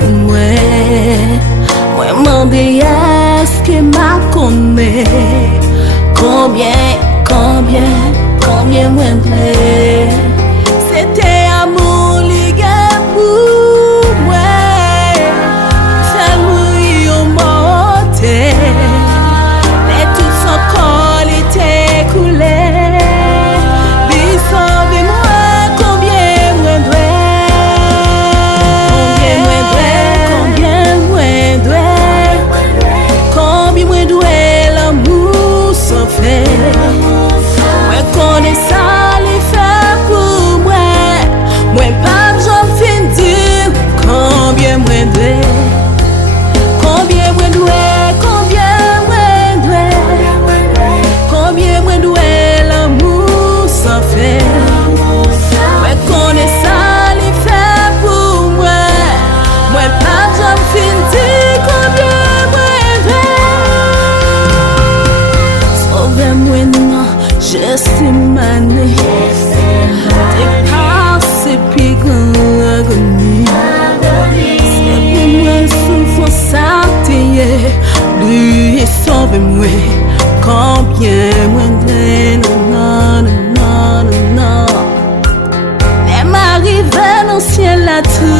pour moi. Moi demande est-ce que m'a connaît. Combien moi dwe. C'était amour ligue pour moi. Tellement yo monté. Mais tout son corps était coulé. Dis sauve-moi combien moi dwe. Combien moi dwe l'amour sans fait. Connais ça les faire pour moi. Moi pas j'en fin dire combien moi dwe. Combien moi dwe. Combien moi dwe l'amour sans fait. Moi connais ça les faire pour moi. Moi pas j'en fin dire combien moi dwe. Sauve-moi non. J'estimane dépasse puis grand agonie. C'est pour moi souffrance santé. Lui sauve-moi. Combien moi dwe. Non. Les m'arriver dans ciel la tout.